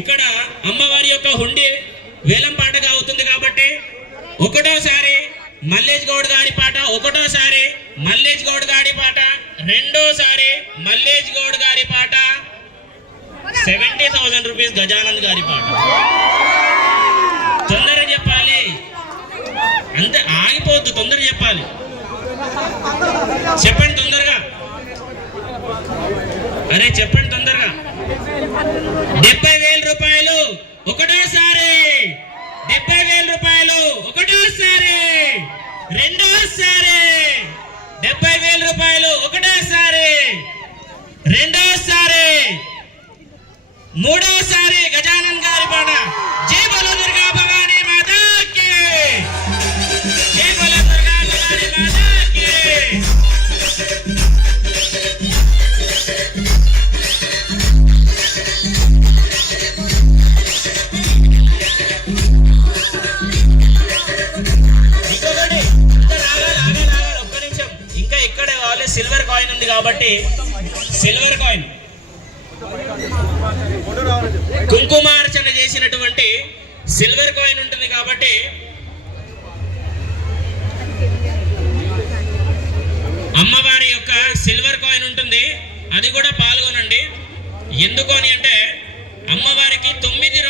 ఇక్కడ అమ్మవారి యొక్క హుండి వేలం పాటగా అవుతుంది కాబట్టి ఒకటోసారి మల్లేష్ గౌడ్ గారి పాట ఒకటోసారి మల్లేష్ గౌడ్ గారి పాట రెండోసారి మల్లేష్ గౌడ్ గారి పాట సెవెంటీ థౌసండ్ రూపీస్ గజానంద్ గారి పాట. తొందరగా చెప్పాలి. అంతే ఆగిపోద్దు తొందరగా చెప్పాలి. చెప్పండి తొందరగా. అరే చెప్పండి తొందరగా డెబ్బై వేల రూపాయలు ఒకటోసారి డెబ్బై వేల రూపాయలు ఒకటోసారి రెండోసారి డెబ్బై వేల రూపాయలు ఒకటోసారి. రెండోసారి. మూడోసారి సిల్వర్ కాయిన్ ఉంది కాబట్టి సిల్వర్ కాయిన్. కుంకుమార్చన చేసినటువంటి సిల్వర్ కాయిన్ ఉంటుంది కాబట్టి అమ్మవారి యొక్క సిల్వర్ కాయిన్ ఉంటుంది. అది కూడా పాల్గొనండి. ఎందుకు అని అంటే అమ్మవారికి తొమ్మిది